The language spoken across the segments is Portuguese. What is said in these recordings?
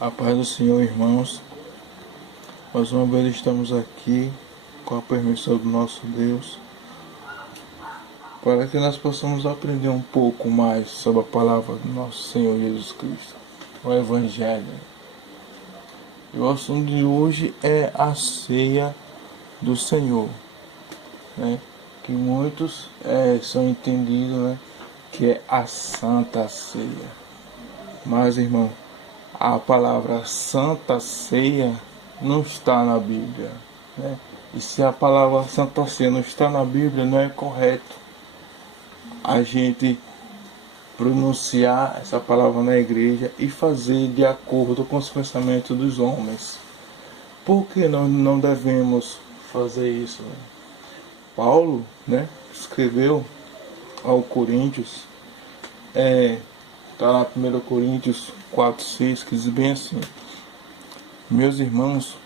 A paz do Senhor, irmãos. Mais uma vez estamos aqui com a permissão do nosso Deus para que nós possamos aprender um pouco mais sobre a palavra do nosso Senhor Jesus Cristo, o Evangelho. E o assunto de hoje é a ceia do Senhor, né? Que muitos são entendidos, né? Que é a Santa Ceia. Mas, irmão, a palavra Santa Ceia não está na Bíblia, né? E se a palavra Santa Ceia não está na Bíblia, não é correto a gente pronunciar essa palavra na igreja e fazer de acordo com os pensamentos dos homens. Por que nós não devemos fazer isso, né? Paulo, né, escreveu ao Coríntios, está lá 1 Coríntios 4:6, que diz bem assim: meus irmãos,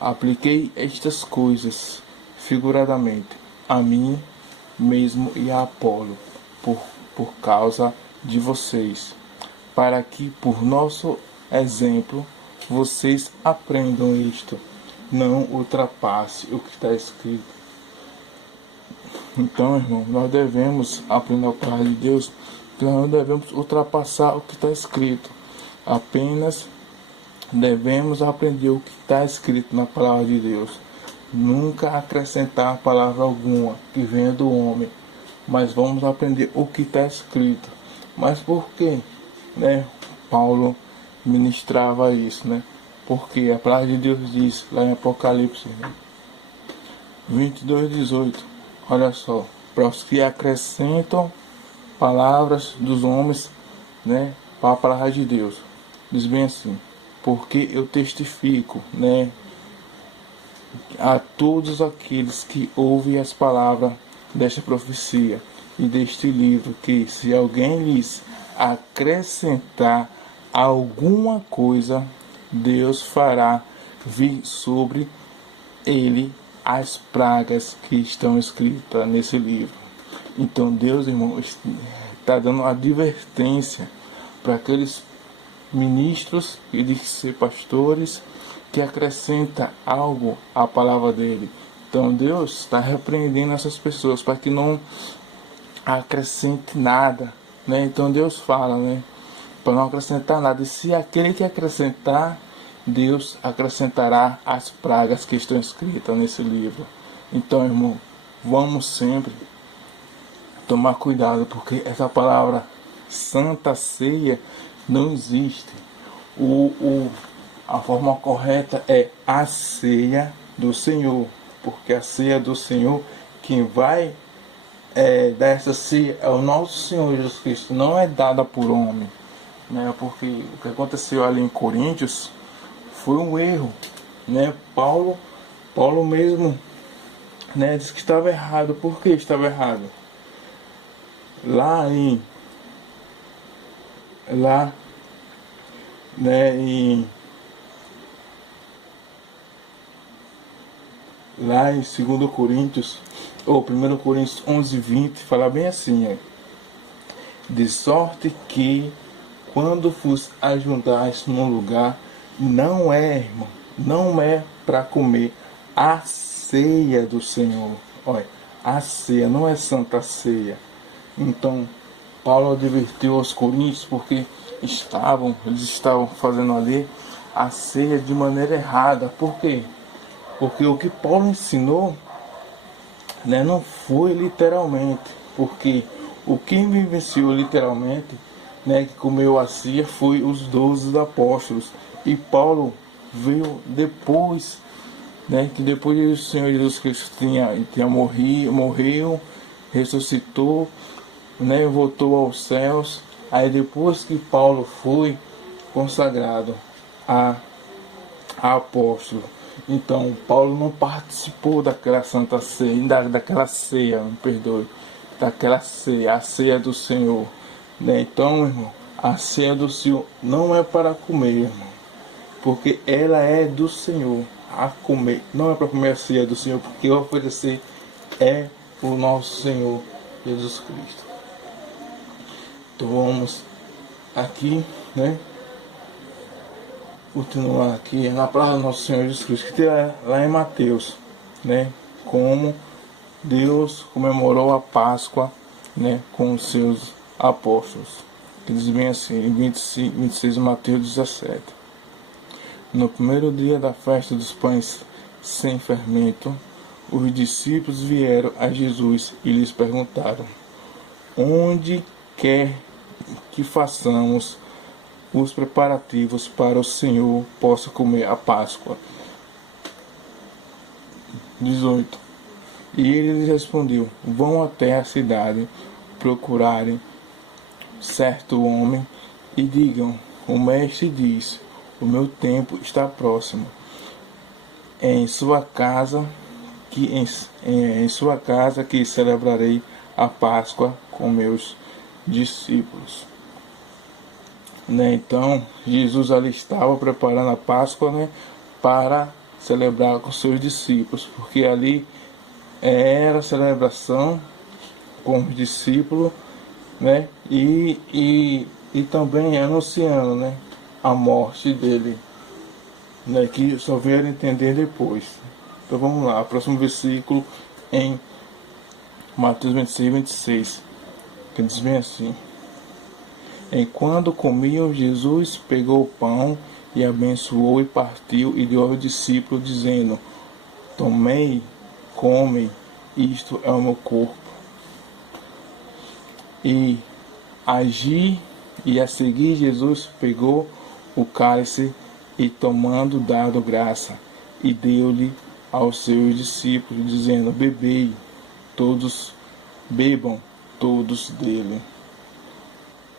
apliquei estas coisas figuradamente a mim mesmo e a Apolo, por causa de vocês, para que por nosso exemplo vocês aprendam isto, não ultrapasse o que está escrito. Então, irmão, nós devemos aprender a palavra de Deus, que nós não devemos ultrapassar o que está escrito, apenas devemos aprender o que está escrito na palavra de Deus. Nunca acrescentar palavra alguma que venha do homem, mas vamos aprender o que está escrito. Mas por quê, né? Paulo ministrava isso, né? Porque a palavra de Deus diz lá em Apocalipse 22:18, olha só, para os que acrescentam palavras dos homens, né, para a palavra de Deus, diz bem assim: porque eu testifico, né, a todos aqueles que ouvem as palavras desta profecia e deste livro, que se alguém lhes acrescentar alguma coisa, Deus fará vir sobre ele as pragas que estão escritas nesse livro. Então Deus, irmão, está dando advertência para aqueles ministros e de ser pastores que acrescenta algo à palavra dele. Então Deus está repreendendo essas pessoas para que não acrescente nada, né? Então Deus fala, né, para não acrescentar nada. E se aquele que acrescentar, Deus acrescentará as pragas que estão escritas nesse livro. Então, irmão, vamos sempre tomar cuidado, porque essa palavra Santa Ceia não existe. A forma correta é a ceia do Senhor, porque a ceia do Senhor, quem vai dar essa ceia é o nosso Senhor Jesus Cristo, não é dada por homem, né? Porque o que aconteceu ali em Coríntios foi um erro, né? Paulo mesmo, né, disse que estava errado. Por que estava errado? Lá, né, lá em 2 Coríntios, ou 1 Coríntios 11:20, fala bem assim: de sorte que quando vos ajuntais num lugar, não é, irmão, não é para comer a ceia do Senhor. Olha, a ceia não é Santa Ceia. Então Paulo advertiu aos coríntios, porque eles estavam fazendo ali a ceia de maneira errada. Por quê? Porque o que Paulo ensinou, né, não foi literalmente. Porque o que vivenciou literalmente, né, que comeu a ceia, foi os 12 apóstolos. E Paulo veio depois, né, que depois o Senhor Jesus Cristo tinha morreu, ressuscitou, né, voltou aos céus. Aí depois que Paulo foi consagrado a apóstolo, então Paulo não participou daquela Santa Ceia, daquela ceia, me perdoe, daquela ceia, a ceia do Senhor, né? Então, irmão, a ceia do Senhor não é para comer, irmão, porque ela é do Senhor. A comer, não é para comer a ceia do Senhor, porque o oferecer é o nosso Senhor Jesus Cristo. Então vamos aqui, né, continuar aqui na palavra do nosso Senhor Jesus Cristo, que tem lá em Mateus, né? Como Deus comemorou a Páscoa, né, com os seus apóstolos. Que diz bem assim, em 26 de Mateus 17. No primeiro dia da festa dos pães sem fermento, os discípulos vieram a Jesus e lhes perguntaram: onde quer que façamos os preparativos para o Senhor possa comer a Páscoa? 18. E ele lhes respondeu: vão até a cidade, procurarem certo homem e digam: o mestre diz, o meu tempo está próximo. Em sua casa que celebrarei a Páscoa com meus discípulos. Né? Então, Jesus ali estava preparando a Páscoa, né, para celebrar com seus discípulos, porque ali era a celebração com os discípulos, né, e também anunciando, né, a morte dele, né, que só vieram entender depois. Então vamos lá, próximo versículo em Mateus 26, 26, que diz bem assim: enquanto comiam, Jesus pegou o pão e abençoou e partiu e deu aos discípulos, dizendo: tomei, comem, isto é o meu corpo. E a seguir Jesus pegou o cálice e, tomando, dado graça, e deu-lhe aos seus discípulos, dizendo: bebam todos dele.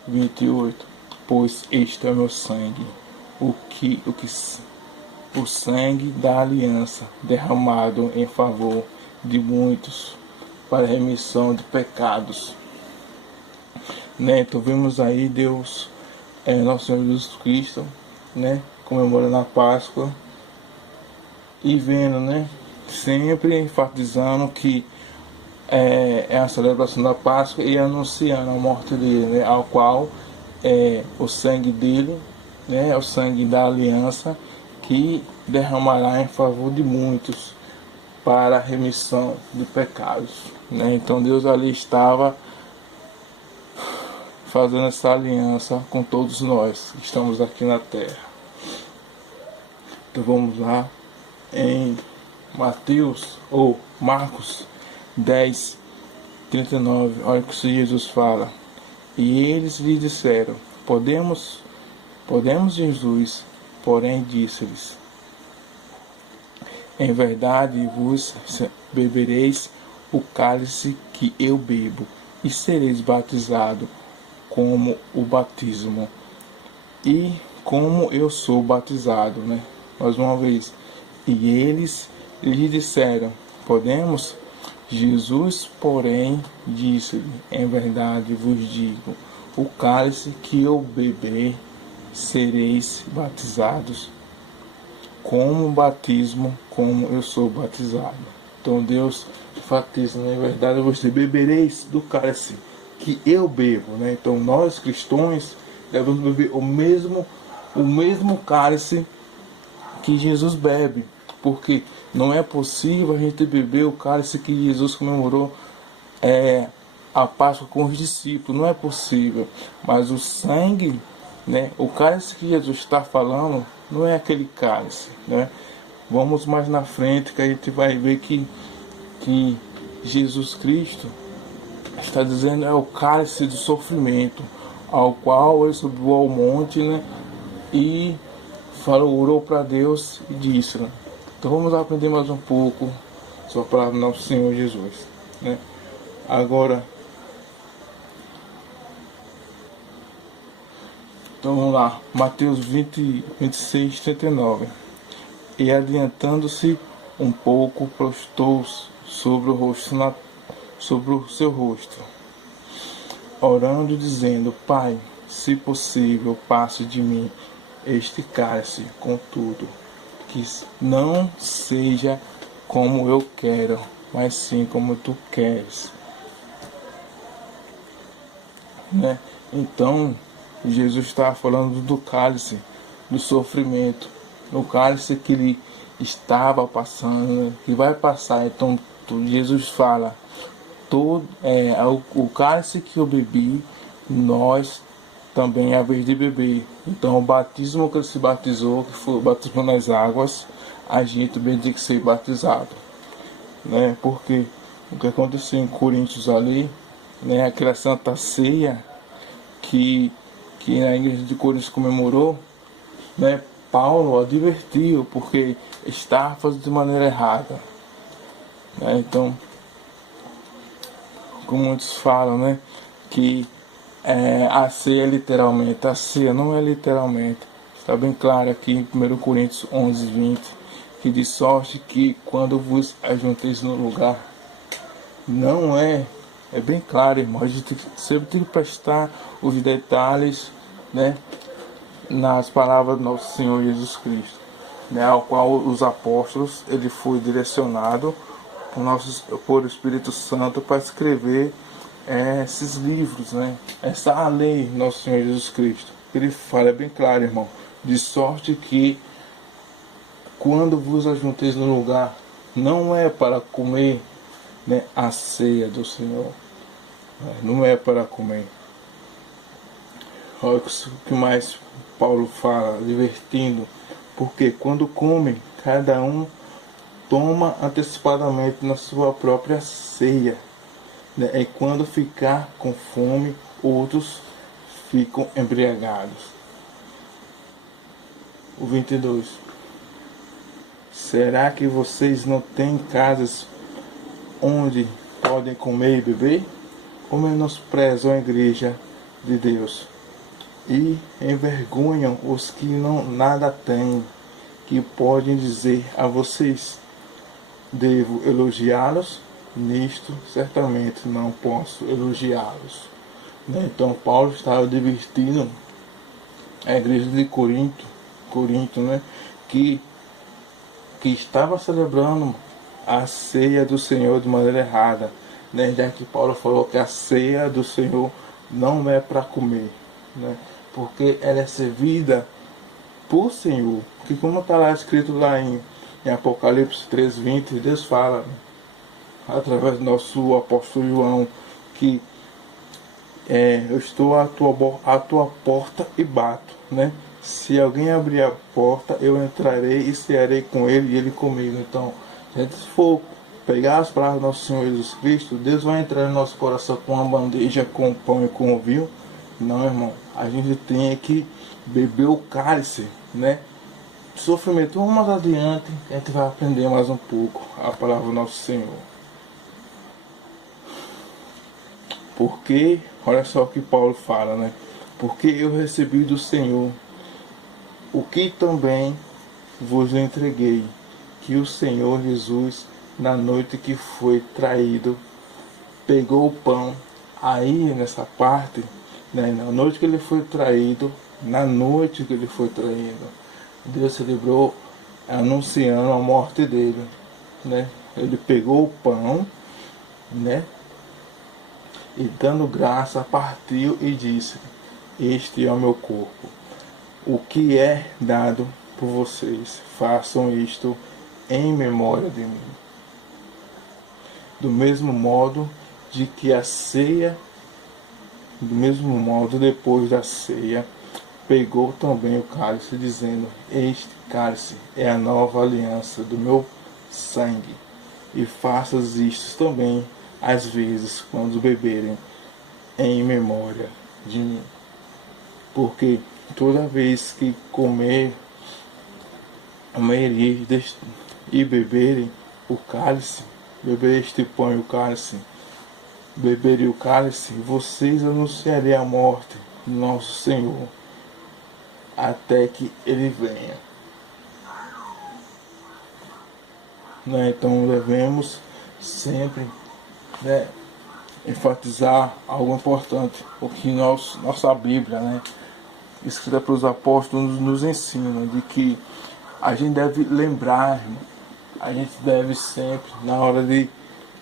28. Pois este é o meu sangue, o sangue da aliança, derramado em favor de muitos para a remissão de pecados. Né? Então vemos aí Deus, nosso Senhor Jesus Cristo, né, comemorando a Páscoa e vendo, né, sempre enfatizando que é a celebração da Páscoa e anunciando a morte dele, né, ao qual o sangue dele, né, é o sangue da aliança que derramará em favor de muitos para a remissão de pecados. Né? Então Deus ali estava fazendo essa aliança com todos nós que estamos aqui na terra. Então vamos lá em Marcos 10, 39, olha o que Jesus fala. E eles lhe disseram: podemos, Jesus. Porém disse-lhes: em verdade vos bebereis o cálice que eu bebo, e sereis batizados como o batismo, e como eu sou batizado, né? Mais uma vez. E eles lhe disseram: podemos? Jesus, porém, disse-lhe: em verdade vos digo, o cálice que eu beber, sereis batizados como batismo, como eu sou batizado. Então Deus enfatiza, na verdade, você bebereis do cálice que eu bebo, né? Então nós cristãos devemos beber o mesmo cálice que Jesus bebe, porque não é possível a gente beber o cálice que Jesus comemorou a Páscoa com os discípulos, não é possível. Mas o sangue, né, o cálice que Jesus está falando não é aquele cálice, né? Vamos mais na frente que a gente vai ver que Jesus Cristo está dizendo é o cálice do sofrimento, ao qual ele subiu ao monte, né, e orou para Deus e disse, né? Então vamos aprender mais um pouco sobre a palavra do nosso Senhor Jesus, né? Agora, então vamos lá, Mateus 26, 39. E adiantando-se um pouco, prostou-se sobre o seu rosto, orando, dizendo: Pai, se possível, passe de mim este cálice, contudo, que não seja como eu quero, mas sim como tu queres. Né? Então, Jesus está falando do cálice, do sofrimento, no cálice que ele estava passando, né, que vai passar. Então Jesus fala, o cálice que eu bebi, nós também é a vez de beber. Então o batismo que ele se batizou, que foi o batismo nas águas, a gente também tem que ser batizado, né? Porque o que aconteceu em Coríntios ali, né, aquela santa ceia que na igreja de Coríntios comemorou, né, Paulo advertiu porque estava fazendo de maneira errada, né? Então, como muitos falam, né, que a ceia é literalmente, a ceia não é literalmente. Está bem claro aqui em 1 Coríntios 11:20, que de sorte que quando vos ajunteis no lugar, não é bem claro, irmão. A gente sempre tem que prestar os detalhes, né, nas palavras do nosso Senhor Jesus Cristo, né, ao qual os apóstolos, ele foi direcionado por o Espírito Santo para escrever esses livros, né? Essa é a lei do nosso Senhor Jesus Cristo. Ele fala bem claro, irmão, de sorte que quando vos ajunteis no lugar, não é para comer, né, a ceia do Senhor, não é para comer. Olha o que mais Paulo fala, divertindo, porque quando comem, cada um toma antecipadamente na sua própria ceia, né? E quando ficar com fome, outros ficam embriagados. O 22. Será que vocês não têm casas onde podem comer e beber? Ou menosprezam a igreja de Deus e envergonham os que nada têm, que podem dizer a vocês: devo elogiá-los? Nisto certamente não posso elogiá-los, né? Então Paulo estava advertindo a igreja de Corinto, né, que estava celebrando a ceia do Senhor de maneira errada, né? Já que Paulo falou que a ceia do Senhor não é para comer, né? Porque ela é servida por Senhor. Porque como está lá escrito lá em Apocalipse 3:20, Deus fala, né, através do nosso apóstolo João, que eu estou à tua porta e bato, né? Se alguém abrir a porta, eu entrarei e cearei com ele e ele comigo. Então, se a gente for pegar as palavras do nosso Senhor Jesus Cristo, Deus vai entrar no nosso coração com uma bandeja, com pão e com o vinho. Não, irmão, a gente tem que beber o cálice, né? Sofrimento. Vamos mais adiante, a gente vai aprender mais um pouco a palavra do nosso Senhor. Porque, olha só o que Paulo fala, né? Porque eu recebi do Senhor o que também vos entreguei, que o Senhor Jesus, na noite que foi traído, pegou o pão. Aí nessa parte, né, na noite que ele foi traído, Deus celebrou anunciando a morte dele, né? Ele pegou o pão, né, e dando graça, partiu e disse: este é o meu corpo, o que é dado por vocês. Façam isto em memória de mim. Do mesmo modo depois da ceia, pegou também o cálice, dizendo: este cálice é a nova aliança do meu sangue, e faças isto também às vezes quando beberem, em memória de mim. Porque toda vez que comerem e beberem o cálice, beber este pão e o cálice, beberem o cálice, vocês anunciarem a morte do nosso Senhor até que ele venha, né? Então devemos sempre, né, enfatizar algo importante, o que nossa Bíblia, né, escrita pelos apóstolos, nos ensina, de que a gente deve lembrar, a gente deve sempre, na hora de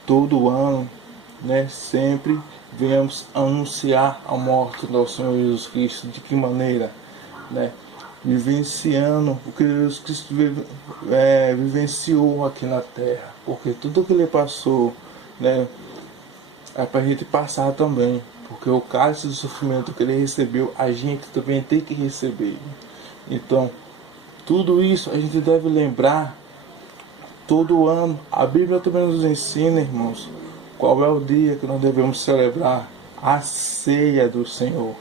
todo ano, né, sempre venhamos anunciar a morte do nosso Senhor Jesus Cristo. De que maneira, né? vivenciando o que Jesus Cristo vivenciou aqui na terra, porque tudo que ele passou, né, é para a gente passar também, porque o cálice do sofrimento que ele recebeu, a gente também tem que receber. Então, tudo isso a gente deve lembrar todo ano. A Bíblia também nos ensina, irmãos, qual é o dia que nós devemos celebrar a ceia do Senhor,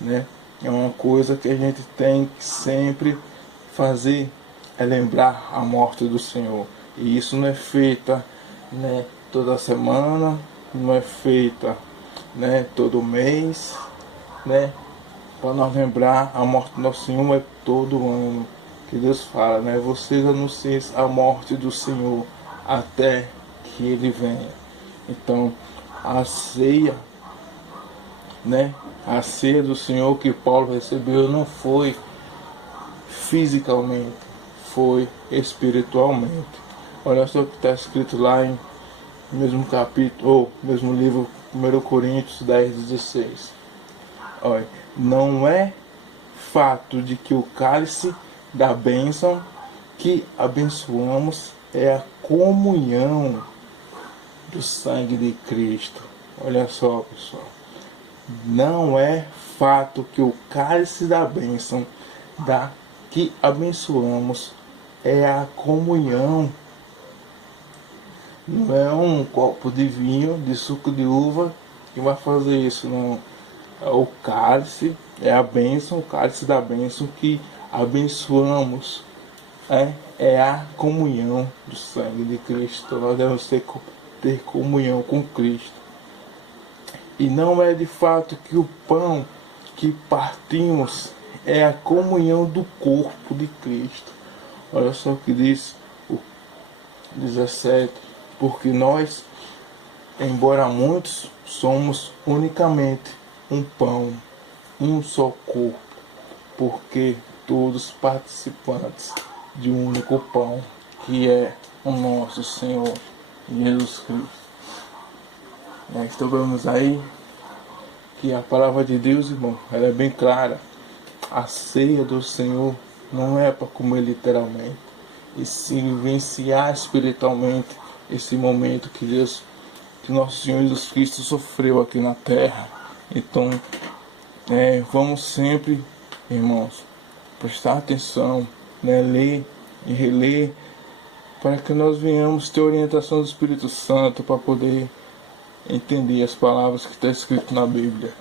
né? É uma coisa que a gente tem que sempre fazer, é lembrar a morte do Senhor. E isso não é feita, né, toda semana, não é feita, né, todo mês, né? Para nós lembrar a morte do nosso Senhor é todo ano. Que Deus fala, né? Vocês anunciem a morte do Senhor até que Ele venha. Então, a ceia, né? A ceia do Senhor que Paulo recebeu não foi fisicamente, foi espiritualmente. Olha só o que está escrito lá em mesmo capítulo, ou mesmo livro, 1 Coríntios 10:16. Olha, não é fato de que o cálice da bênção que abençoamos é a comunhão do sangue de Cristo. Olha só, pessoal. Não é fato que o cálice da bênção que abençoamos é a comunhão. Não é um copo de vinho, de suco de uva que vai fazer isso, não. É o cálice, é a bênção, o cálice da bênção que abençoamos. É a comunhão do sangue de Cristo. Nós devemos ter comunhão com Cristo. E não é de fato que o pão que partimos é a comunhão do corpo de Cristo. Olha só o que diz o 17. Porque nós, embora muitos, somos unicamente um pão, um só corpo, porque todos participantes de um único pão, que é o nosso Senhor Jesus Cristo. Então vamos aí que a palavra de Deus, irmão, ela é bem clara. A ceia do Senhor não é para comer literalmente, e sim vivenciar espiritualmente esse momento que nosso Senhor Jesus Cristo sofreu aqui na terra. Então, vamos sempre, irmãos, prestar atenção, né, ler e reler, para que nós venhamos ter orientação do Espírito Santo para poder entender as palavras que está escrito na Bíblia.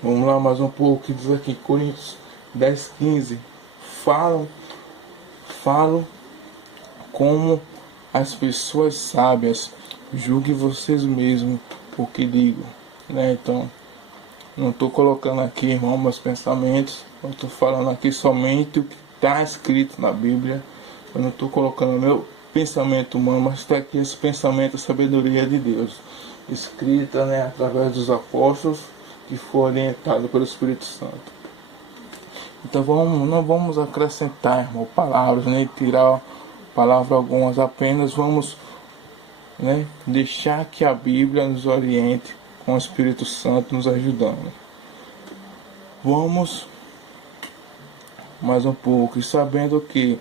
Vamos lá mais um pouco, que diz aqui, Coríntios 10:15. Falo como as pessoas sábias, julguem vocês mesmos o que digo, né? Então, não estou colocando aqui, irmão, meus pensamentos, eu estou falando aqui somente o que está escrito na Bíblia. Eu não estou colocando meu pensamento humano, mas está aqui esse pensamento, a sabedoria de Deus, escrita, né, através dos apóstolos, que foi orientado pelo Espírito Santo. Então não vamos acrescentar, irmão, palavras, nem tirar palavras algumas, apenas vamos, né, deixar que a Bíblia nos oriente, com o Espírito Santo nos ajudando. Vamos mais um pouco, e sabendo que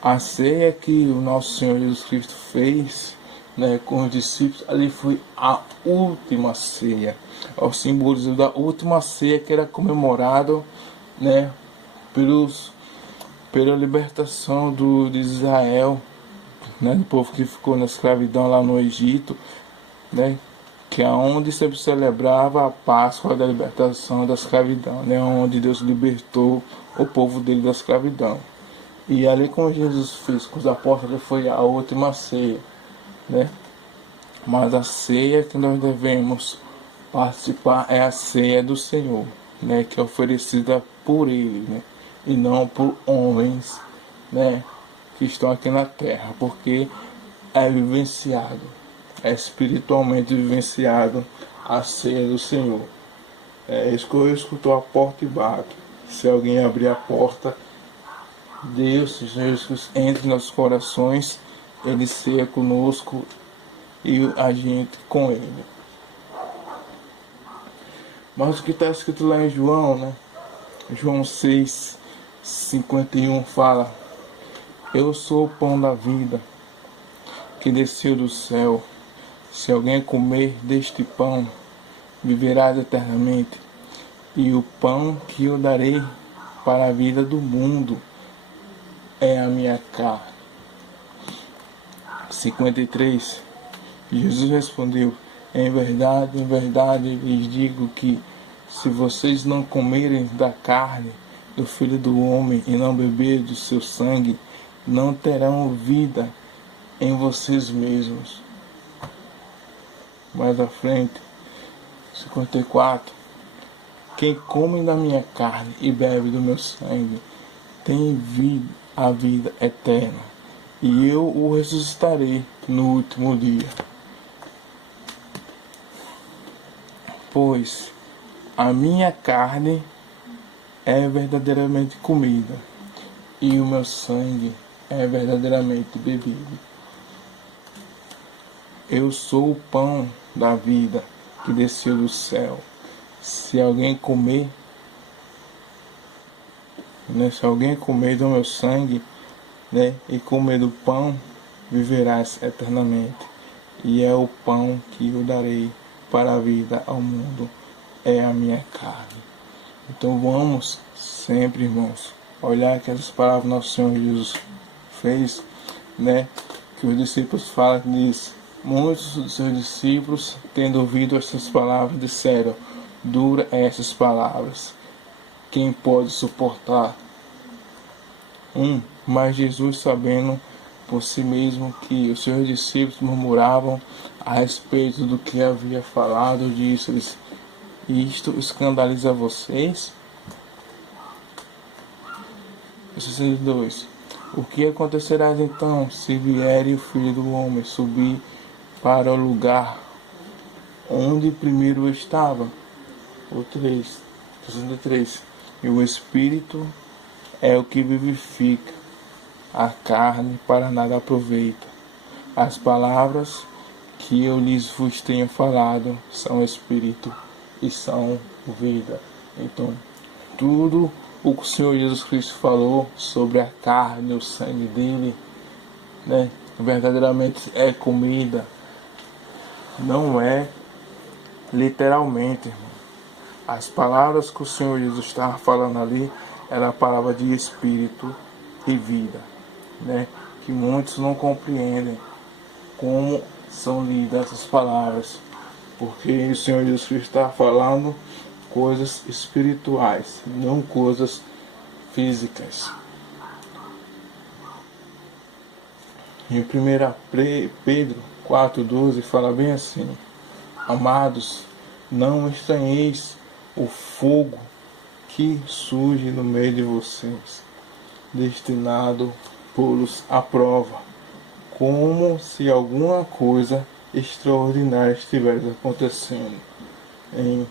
a ceia que o nosso Senhor Jesus Cristo fez, né, com os discípulos, ali foi a última ceia, o simbolismo da última ceia que era comemorado, né, pela libertação de Israel, né, do povo que ficou na escravidão lá no Egito, né, que é onde se celebrava a Páscoa da libertação da escravidão, né, onde Deus libertou o povo dele da escravidão. E ali, como Jesus fez com os apóstolos, foi a última ceia, né? Mas a ceia que nós devemos participar é a ceia do Senhor, né, que é oferecida por Ele, né, e não por homens, né, que estão aqui na terra, porque é vivenciado, é espiritualmente vivenciado a ceia do Senhor. Eu escuto a porta e bato. Se alguém abrir a porta, Deus, Jesus, entre em nossos corações, Ele ceia conosco e a gente com Ele. Mas o que está escrito lá em João, né? João 6:51 fala: Eu sou o pão da vida, que desceu do céu. Se alguém comer deste pão, viverá eternamente. E o pão que eu darei para a vida do mundo é a minha carne. 53. Jesus respondeu: em verdade lhes digo que, se vocês não comerem da carne do Filho do Homem e não beberem do seu sangue, não terão vida em vocês mesmos. Mais à frente, 54. Quem come da minha carne e bebe do meu sangue tem a vida eterna, e eu o ressuscitarei no último dia. Pois a minha carne é verdadeiramente comida, e o meu sangue é verdadeiramente bebido. Eu sou o pão da vida que desceu do céu. Se alguém comer do meu sangue, e comer do pão, viverás eternamente. E é o pão que eu darei para a vida ao mundo, é a minha carne. Então vamos sempre, irmãos, olhar que essas palavras nosso Senhor Jesus fez, que os discípulos falam disso. Muitos dos seus discípulos, tendo ouvido essas palavras, disseram: dura essas palavras, quem pode suportar? Mas Jesus, sabendo por si mesmo que os seus discípulos murmuravam a respeito do que havia falado, disse-lhes: isto escandaliza vocês? 62. O que acontecerá então se vier o Filho do Homem subir para o lugar onde primeiro estava? O 63. E o Espírito é o que vivifica, a carne para nada aproveita. As palavras que eu vos tenho falado são Espírito e são vida. Então, tudo o que o Senhor Jesus Cristo falou sobre a carne, o sangue dele, verdadeiramente é comida. Não é literalmente, irmão. As palavras que o Senhor Jesus estava falando ali era a palavra de Espírito e vida, que muitos não compreendem como são lidas essas palavras, porque o Senhor Jesus Cristo está falando coisas espirituais, não coisas físicas. Em 1 Pedro 4,12 fala bem assim: amados, não estranheis o fogo que surge no meio de vocês, destinado pô-los à prova, como se alguma coisa extraordinária estivesse acontecendo. Em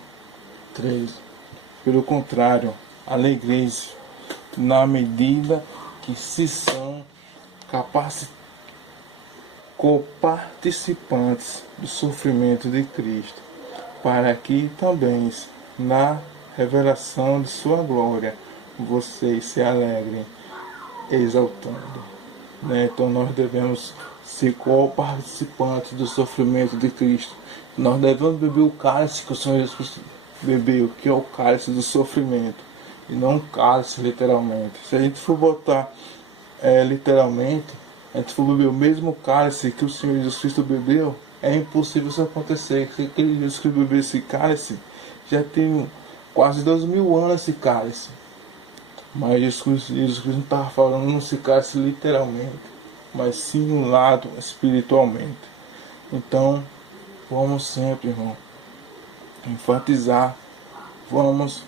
3. Pelo contrário, alegreis na medida que se são coparticipantes do sofrimento de Cristo, para que também na revelação de sua glória vocês se alegrem, exaltando. Então nós devemos ser coparticipantes do sofrimento de Cristo. Nós devemos beber o cálice que o Senhor Jesus bebeu, que é o cálice do sofrimento, e não um cálice literalmente. Se a gente for botar literalmente, a gente for beber o mesmo cálice que o Senhor Jesus Cristo bebeu, é impossível isso acontecer. Se aquele Jesus Cristo bebeu esse cálice, já tem quase 2000 anos esse cálice. Mas Jesus Cristo não estava falando nesse cálice literalmente, mas sim um lado espiritualmente. Então, vamos sempre, irmão, enfatizar, vamos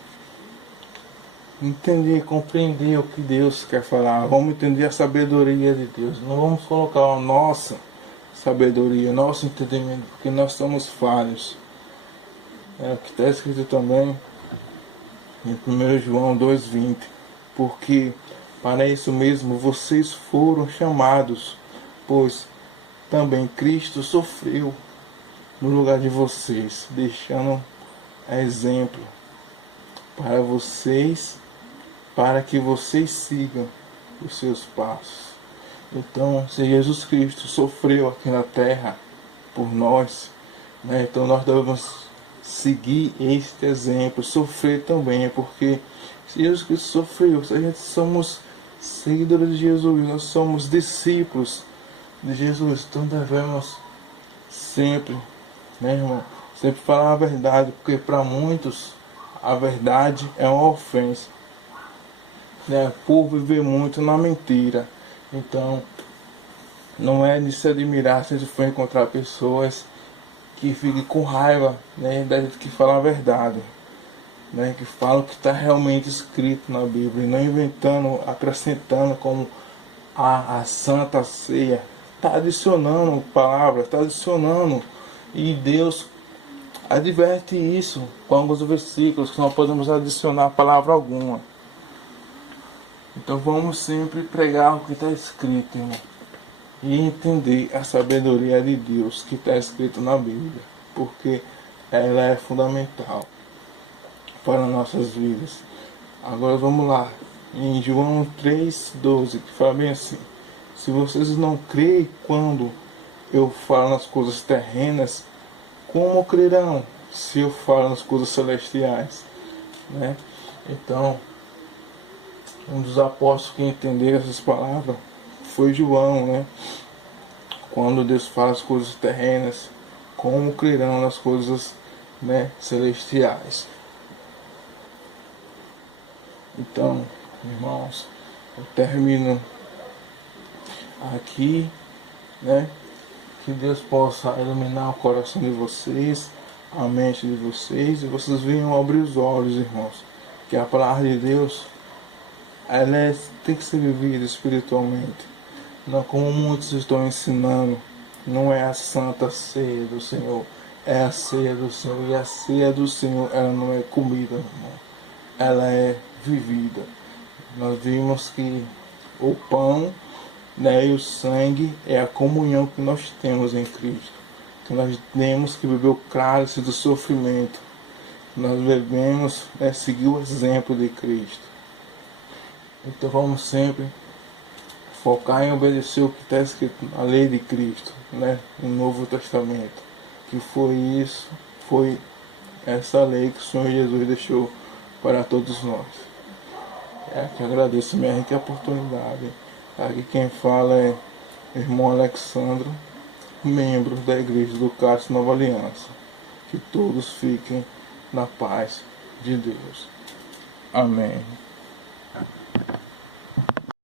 entender, compreender o que Deus quer falar, vamos entender a sabedoria de Deus, não vamos colocar a nossa sabedoria, nosso entendimento, porque nós somos falhos. É o que está escrito também em 1 João 2,20, porque para isso mesmo vocês foram chamados, pois também Cristo sofreu no lugar de vocês, deixando exemplo para vocês para que vocês sigam os seus passos. Então, se Jesus Cristo sofreu aqui na terra por nós, né, então nós devemos seguir este exemplo, sofrer também, porque se Jesus Cristo sofreu, se a gente somos seguidores de Jesus, nós somos discípulos de Jesus, então devemos sempre, né, irmão, sempre falar a verdade, porque para muitos a verdade é uma ofensa, né, por viver muito na mentira. Então, não é de se admirar se a gente for encontrar pessoas que fiquem com raiva, né, da gente que fala a verdade, né, que falam o que está realmente escrito na Bíblia, e não inventando, acrescentando como a Santa Ceia. Está adicionando palavras, está adicionando, e Deus adverte isso com alguns versículos que não podemos adicionar palavra alguma. Então vamos sempre pregar o que está escrito, irmão, e entender a sabedoria de Deus que está escrito na Bíblia, porque ela é fundamental para nossas vidas. Agora vamos lá, em João 3,12, que fala bem assim: se vocês não creem quando eu falo nas coisas terrenas, como crerão se eu falo nas coisas celestiais? Né? Então, um dos apóstolos que entenderam essas palavras foi João, né? Quando Deus fala as coisas terrenas, como crerão nas coisas, né, celestiais? Então, irmãos, eu termino aqui, né? Que Deus possa iluminar o coração de vocês, a mente de vocês, e vocês venham abrir os olhos, irmãos, que a palavra de Deus, ela tem que ser vivida espiritualmente, não como muitos estão ensinando. Não é a Santa Ceia do Senhor, é a ceia do Senhor, e a ceia do Senhor, ela não é comida, irmão, ela é vivida. Nós vimos que o pão, né, e o sangue é a comunhão que nós temos em Cristo, que nós temos que beber o cálice do sofrimento, nós devemos, né, seguir o exemplo de Cristo. Então vamos sempre focar em obedecer o que está escrito na lei de Cristo, né, no Novo Testamento, que foi essa lei que o Senhor Jesus deixou para todos nós. Que agradeço minha rica oportunidade. Aqui quem fala é o irmão Alexandro, membro da Igreja do Cálice Nova Aliança. Que todos fiquem na paz de Deus. Amém.